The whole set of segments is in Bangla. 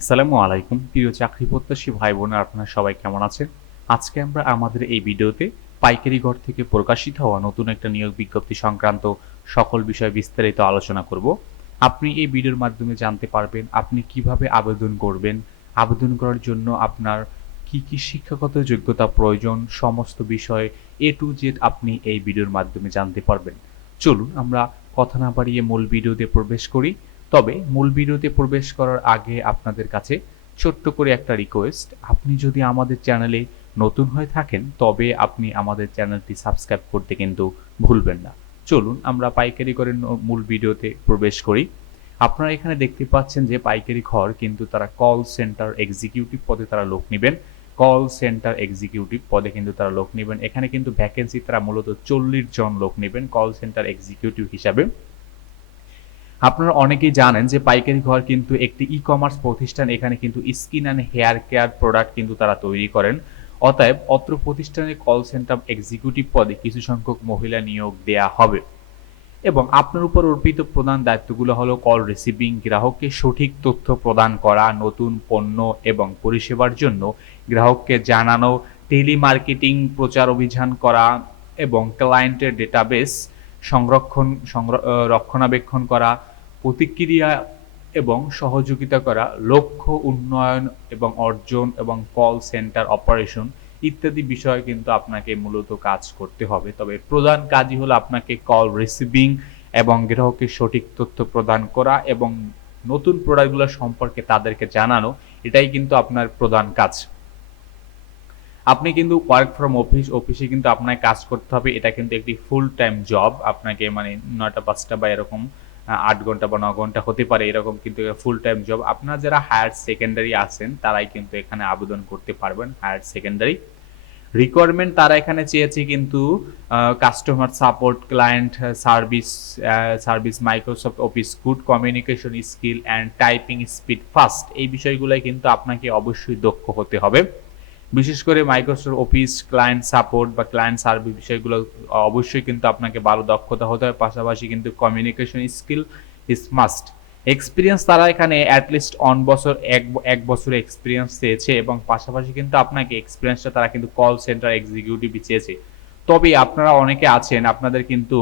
আসসালামু আলাইকুম, প্রিয় চাকরি প্রত্যাশী ভাই বোনেরা, আপনারা সবাই কেমন আছেন? আজকে আমরা আমাদের এই ভিডিওতে পাইকারি ঘর থেকে প্রকাশিত হওয়া নতুন একটা নিয়োগ বিজ্ঞপ্তি সংক্রান্ত সকল বিষয় বিস্তারিত আলোচনা করব। আপনি এই ভিডিওর মাধ্যমে জানতে পারবেন আপনি কীভাবে আবেদন করবেন, আবেদন করার জন্য আপনার কি কি শিক্ষাগত যোগ্যতা প্রয়োজন, সমস্ত বিষয় এ টু জেড আপনি এই ভিডিওর মাধ্যমে জানতে পারবেন। চলুন, আমরা কথা না বাড়িয়ে মূল ভিডিওতে প্রবেশ করি। তবে মূল ভিডিওতে প্রবেশ করার আগে আপনাদের কাছে ছোট্ট করে একটা রিকোয়েস্ট আপনি যদি আমাদের চ্যানেলে নতুন হয়ে থাকেন, তবে আপনি আমাদের চ্যানেলটি সাবস্ক্রাইব করতে কিন্তু ভুলবেন না। চলুন, আমরা পাইকারি করে ন- মূল ভিডিওতে প্রবেশ করি। আপনারা এখানে দেখতে পাচ্ছেন যে পাইকারি ঘর কিন্তু তারা কল সেন্টার এক্সিকিউটিভ পদে তারা লোক নেবেন। কল সেন্টার এক্সিকিউটিভ পদে কিন্তু তারা লোক নেবেন। এখানে কিন্তু ভ্যাকেন্সি তারা মূলত চল্লিশ জন লোক নেবেন কল সেন্টার এক্সিকিউটিভ হিসাবে। আপনারা অনেকেই জানেন যে পাইকারি ঘর কিন্তু একটি ই কমার্স প্রতিষ্ঠান, এখানে কিন্তু skin and hair care product কিন্তু তারা তৈরি করেন। অতএব অত্র প্রতিষ্ঠানের কল সেন্টার এক্সিকিউটিভ পদে কিছু সংখ্যক মহিলা নিয়োগ দেয়া হবে। এবং আপনার উপর অর্পিত প্রধান দায়িত্বগুলো হলো কল রিসিভিং গ্রাহককে সঠিক তথ্য প্রদান করা, নতুন পণ্য এবং পরিষেবার জন্য গ্রাহককে জানানো টেলিমার্কেটিং প্রচার অভিযান করা এবং ক্লায়েন্টের ডেটাবেস সংরক্ষণ, সংর- রক্ষণাবেক্ষণ করা প্রতিক্রিয়া এবং সহযোগিতা করা, লক্ষ্য উন্নয়ন এবং অর্জন এবং কল সেন্টার অপারেশন ইত্যাদি বিষয়ে কিন্তু আপনাকে মূলত কাজ করতে হবে। তবে প্রধান কাজই হলো আপনাকে কল রিসিভিং এবং গ্রাহককে সঠিক তথ্য প্রদান করা এবং নতুন প্রোডাক্টগুলো সম্পর্কে তাদেরকে জানানো, এটাই কিন্তু আপনার প্রধান কাজ। আপনি কিন্তু ওয়ার্ক ফ্রম অফিস অফিসে কিন্তু আপনাকে কাজ করতে হবে। এটা কিন্তু একটি ফুল টাইম জব আপনাকে মানে নয়টা পাঁচটা বা এরকম আট ঘণ্টা বা ন ঘণ্টা হতে পারে এরকম কিন্তু ফুল টাইম জব আপনারা যারা হায়ার সেকেন্ডারি আছেন, তারাই কিন্তু এখানে আবেদন করতে পারবেন হায়ার সেকেন্ডারি রিকোয়ারমেন্ট তারা এখানে চেয়েছে কিন্তু customer support client service service Microsoft Office good communication skill and typing speed fast এই বিষয়গুলোই কিন্তু আপনাকে অবশ্যই দক্ষ হতে হবে। বিশেষ করে মাইক্রোসফট অফিস ক্লায়েন্ট সাপোর্ট বা ক্লায়েন্ট সার্ভিস বিষয়গুলো অবশ্যই কিন্তু আপনাকে ভালো দক্ষতা হতে হবে। পাশাপাশি কিন্তু communication skill is must experience তারা এখানে অ্যাটলিস্ট অন বছর, এক এক বছরের এক্সপিরিয়েন্স চেয়েছে এবং পাশাপাশি কিন্তু আপনাকে এক্সপিরিয়েন্সটা তারা কিন্তু কল সেন্টার এক্সিকিউটিভ চেয়েছে। তবে আপনারা অনেকে আছেন, আপনাদের কিন্তু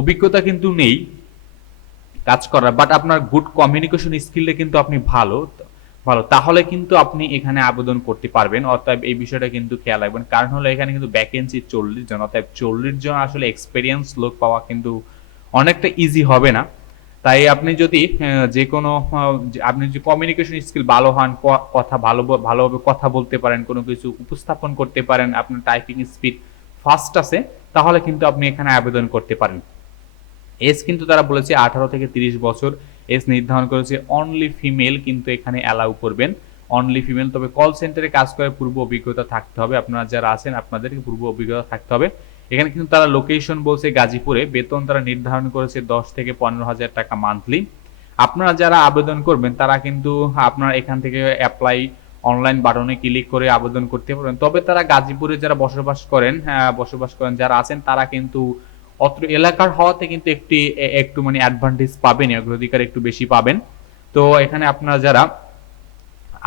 অভিজ্ঞতা কিন্তু নেই কাজ করার বাট আপনার গুড কমিউনিকেশন স্কিলটা কিন্তু আপনি ভালো। ভালো, তাহলে কিন্তু আপনি এখানে আবেদন করতে পারবেন। অতএব এই বিষয়টা কিন্তু খেয়াল রাখবেন। কারণ হলো এখানে কিন্তু ভ্যাকেন্সি চল্লিশ জন, অতএব চল্লিশ জন আসলে এক্সপিরিয়েন্স লোক পাওয়া কিন্তু অনেকটা ইজি হবে না। তাই আপনি যদি যে কোনো আপনি যদি কমিউনিকেশন স্কিল ভালো হন কথা ভালো ভালোভাবে কথা বলতে পারেন, কোনো কিছু উপস্থাপন করতে পারেন, আপনার টাইপিং স্পিড ফাস্ট আছে, তাহলে কিন্তু আপনি এখানে আবেদন করতে পারেন। এজ কিন্তু তারা বলেছে আঠারো থেকে তিরিশ বছর। এজ নির্ধারণ করেছে অনলি ফিমেল কিন্তু এখানে অ্যালাউ করবেন। অনলি ফিমেল তবে কল সেন্টারে কাজ করার পূর্ব অভিজ্ঞতা থাকতে হবে। আপনারা যারা আছেন আপনাদের পূর্ব অভিজ্ঞতা থাকতে হবে। এখানে কিন্তু তারা লোকেশন বলছে গাজীপুরে। বেতন তারা নির্ধারণ করেছে দশ থেকে পনেরো হাজার টাকা মান্থলি আপনারা যারা আবেদন করবেন, তারা কিন্তু আপনার এখান থেকে অ্যাপ্লাই অনলাইন বাটনে ক্লিক করে আবেদন করতে পারবেন। তবে তারা গাজীপুরে যারা বসবাস করেন বসবাস করেন, যারা আছেন, তারা কিন্তু অত্র এলাকার হওয়াতে কিন্তু একটি একটু মানে অ্যাডভান্টেজ পাবেন অগ্রাধিকার একটু বেশি পাবেন। তো এখানে আপনারা যারা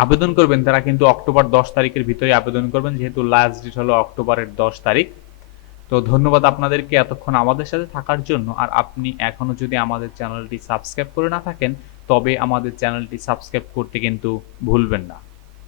আবেদন করবেন, তারা কিন্তু অক্টোবর দশ তারিখের ভিতরে আবেদন করবেন, যেহেতু লাস্ট ডেট হলো অক্টোবরের দশ তারিখ। তো ধন্যবাদ আপনাদেরকে এতক্ষণ আমাদের সাথে থাকার জন্য। আর আপনি এখনও যদি আমাদের চ্যানেলটি সাবস্ক্রাইব করে না থাকেন, তবে আমাদের চ্যানেলটি সাবস্ক্রাইব করতে কিন্তু ভুলবেন না।